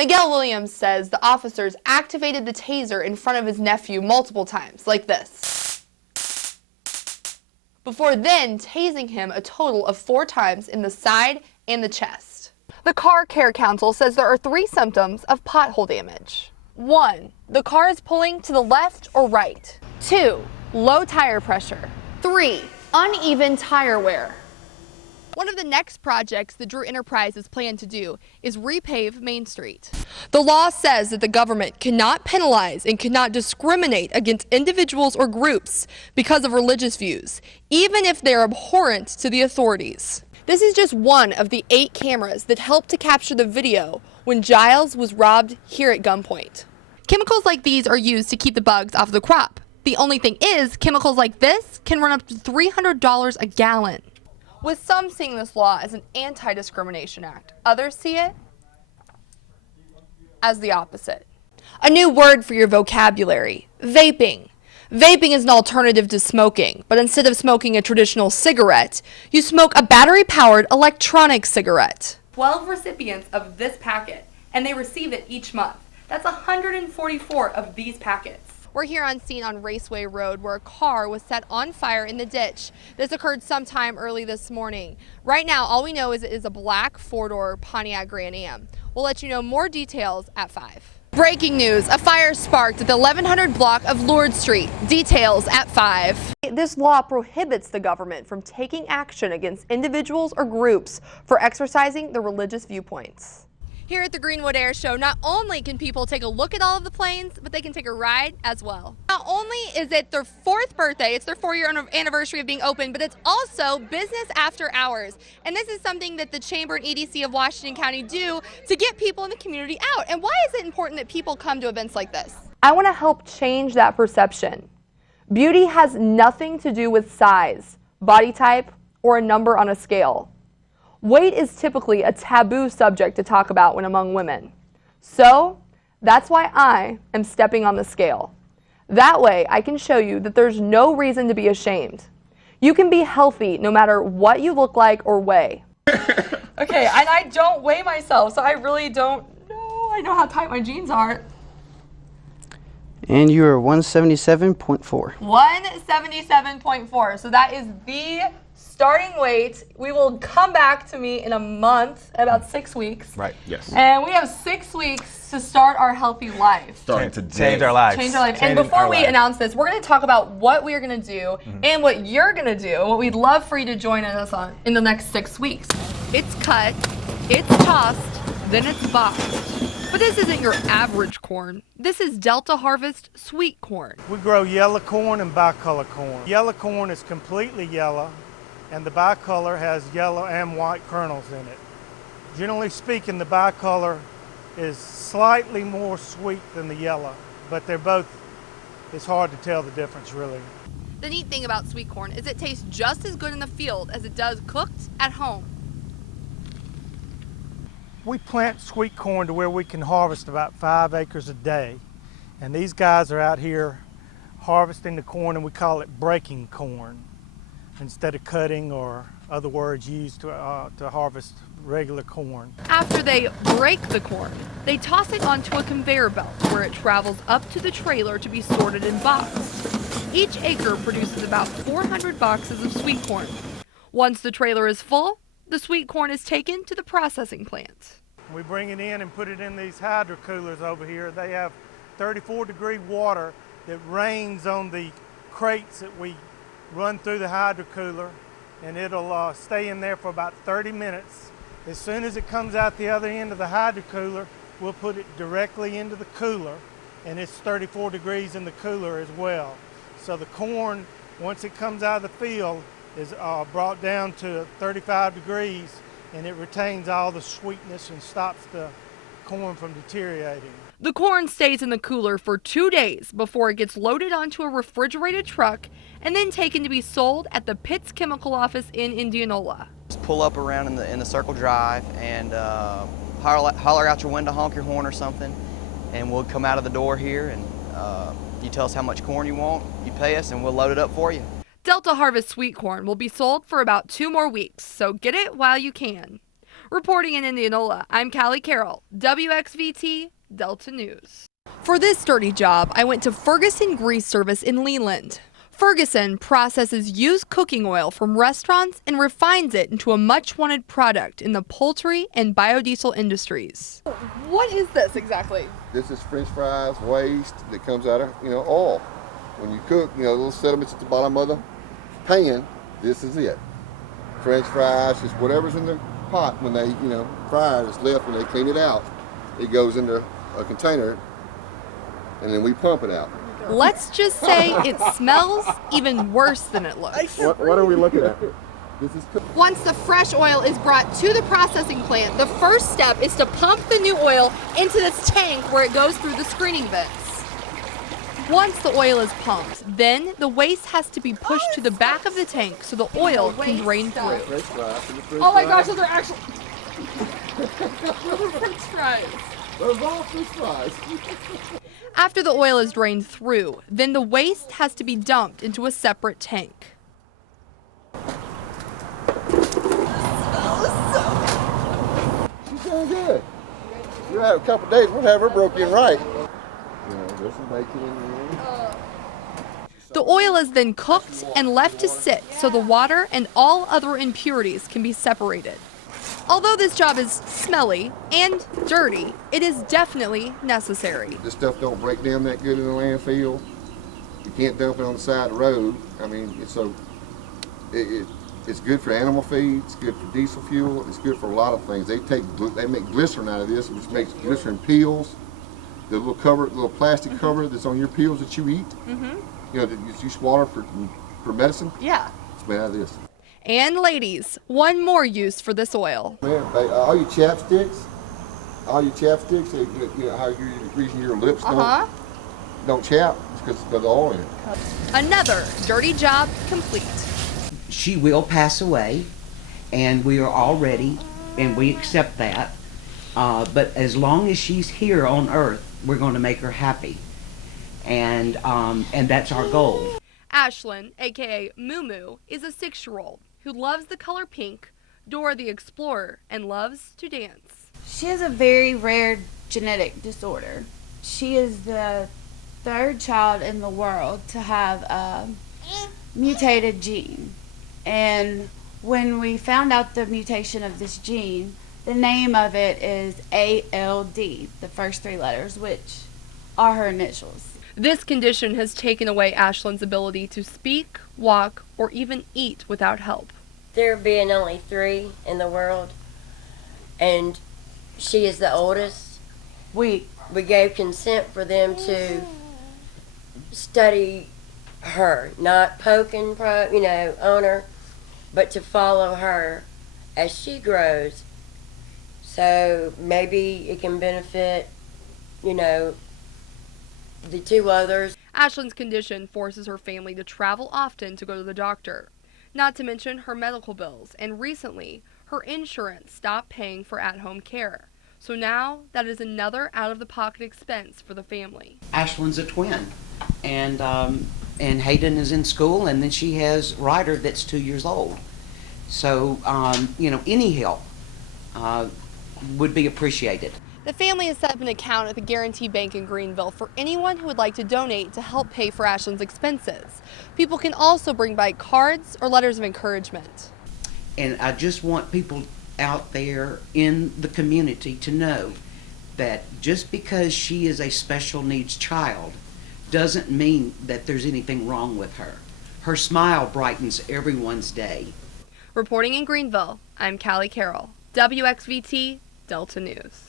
Miguel Williams says the officers activated the taser in front of his nephew multiple times, like this, before then tasing him a total of 4 times in the side and the chest. The Car Care Council says there are 3 symptoms of pothole damage. 1. The car is pulling to the left or right. 2. Low tire pressure. 3. Uneven tire wear. One of the next projects the Drew Enterprises plan to do is repave Main Street. The law says that the government cannot penalize and cannot discriminate against individuals or groups because of religious views, even if they're abhorrent to the authorities. This is just one of the 8 cameras that helped to capture the video when Giles was robbed here at gunpoint. Chemicals like these are used to keep the bugs off the crop. The only thing is, chemicals like this can run up to $300 a gallon. With some seeing this law as an anti-discrimination act, others see it as the opposite. A new word for your vocabulary: vaping. Vaping is an alternative to smoking, but instead of smoking a traditional cigarette, you smoke a battery-powered electronic cigarette. 12 recipients of this packet, and they receive it each month. That's 144 of these packets. We're here on scene on Raceway Road where a car was set on fire in the ditch. This occurred sometime early this morning. Right now, all we know is it is a black 4-door Pontiac Grand Am. We'll let you know more details at 5. Breaking news, a fire sparked at the 1100 block of Lord Street. Details at 5. This law prohibits the government from taking action against individuals or groups for exercising their religious viewpoints. Here at the Greenwood Air Show, not only can people take a look at all of the planes, but they can take a ride as well. Not only is it their 4th birthday, it's their 4-year anniversary of being open, but it's also business after hours. And this is something that the Chamber and EDC of Washington County do to get people in the community out. And why is it important that people come to events like this? I want to help change that perception. Beauty has nothing to do with size, body type, or a number on a scale. Weight is typically a taboo subject to talk about when among women. So, that's why I am stepping on the scale. That way, I can show you that there's no reason to be ashamed. You can be healthy no matter what you look like or weigh. Okay, and I don't weigh myself, so I really don't know. I know how tight my jeans are. And you are 177.4. 177.4, so that is the starting weight. We will come back to me in a month, about 6 weeks. Right, yes. And we have 6 weeks to start our healthy life. Starting to change our lives. Change our life. And before we announce this, we're going to talk about what we are going to do and what you're going to do, what we'd love for you to join us on in the next 6 weeks. It's cut, it's tossed, then it's boxed. But this isn't your average corn. This is Delta Harvest sweet corn. We grow yellow corn and bicolor corn. Yellow corn is completely yellow, and the bicolor has yellow and white kernels in it. Generally speaking, the bicolor is slightly more sweet than the yellow, but they're both, it's hard to tell the difference really. The neat thing about sweet corn is it tastes just as good in the field as it does cooked at home. We plant sweet corn to where we can harvest about 5 acres a day, and these guys are out here harvesting the corn, and we call it breaking corn instead of cutting or other words used to harvest regular corn. After they break the corn, they toss it onto a conveyor belt where it travels up to the trailer to be sorted and boxed. Each acre produces about 400 boxes of sweet corn. Once the trailer is full, the sweet corn is taken to the processing plant. We bring it in and put it in these hydro coolers over here. They have 34-degree water that rains on the crates that we run through the hydro cooler, and it'll stay in there for about 30 minutes. As soon as it comes out the other end of the hydro cooler, we'll put it directly into the cooler, and it's 34 degrees in the cooler as well. So the corn, once it comes out of the field, is brought down to 35 degrees, and it retains all the sweetness and stops the corn from deteriorating. The corn stays in the cooler for 2 days before it gets loaded onto a refrigerated truck and then taken to be sold at the Pitts Chemical office in Indianola. Just pull up around in the circle drive and holler out your window, honk your horn or something, and we'll come out of the door here and you tell us how much corn you want, you pay us, and we'll load it up for you. Delta Harvest sweet corn will be sold for about 2 more weeks, so get it while you can. Reporting in Indianola, I'm Callie Carroll, WXVT Delta News. For this dirty job, I went to Ferguson Grease Service in Leland. Ferguson processes used cooking oil from restaurants and refines it into a much-wanted product in the poultry and biodiesel industries. What is this exactly? This is French fries waste that comes out of, oil. When you cook, little sediments at the bottom of the pan, this is it. French fries, just whatever's in the pot when they, fry it, is left when they clean it out. It goes into a container and then we pump it out. Let's just say it smells even worse than it looks. What are we looking at? This is Once the fresh oil is brought to the processing plant, the first step is to pump the new oil into this tank where it goes through the screening vents. Once the oil is pumped, then the waste has to be pushed to the back of the tank so the oil can drain through. French fries. Oh my gosh, those are actually those are French fries. Those are all French fries. After the oil is drained through, then the waste has to be dumped into a separate tank. She's doing good. You have a couple days, we'll have her broke in right. This is making it. The oil is then cooked and left to sit so the water and all other impurities can be separated. Although this job is smelly and dirty, it is definitely necessary. This stuff don't break down that good in the landfill. You can't dump it on the side of the road. I mean, it's good for animal feed. It's good for diesel fuel. It's good for a lot of things. They make glycerin out of this, which makes glycerin peels. The little plastic cover that's on your peels that you eat. That you swallow for medicine. Yeah. It's made out of this. And ladies, one more use for this oil. Man, all your chapsticks, how the reason your lips don't chap is because of the oil in it. Another dirty job complete. She will pass away, and we are all ready, and we accept that. But as long as she's here on Earth, we're going to make her happy, and that's our goal. Ashlyn, aka Moo Moo, is a 6-year-old who loves the color pink, Dora the Explorer, and loves to dance. She has a very rare genetic disorder. She is the 3rd child in the world to have a mutated gene. And when we found out the mutation of this gene, the name of it is ALD, the first 3 letters, which are her initials. This condition has taken away Ashlyn's ability to speak, walk, or even eat without help. There being only 3 in the world, and she is the oldest, we gave consent for them to study her, not poking, on her, but to follow her as she grows. So maybe it can benefit, the 2 others. Ashlyn's condition forces her family to travel often to go to the doctor, not to mention her medical bills, and recently, her insurance stopped paying for at-home care. So now, that is another out-of-the-pocket expense for the family. Ashlyn's a twin, and Hayden is in school, and then she has Ryder that's 2 years old. So, any help would be appreciated. The family has set up an account at the Guarantee Bank in Greenville for anyone who would like to donate to help pay for Ashlyn's expenses. People can also bring by cards or letters of encouragement. And I just want people out there in the community to know that just because she is a special needs child doesn't mean that there's anything wrong with her. Her smile brightens everyone's day. Reporting in Greenville, I'm Callie Carroll, WXVT Delta News.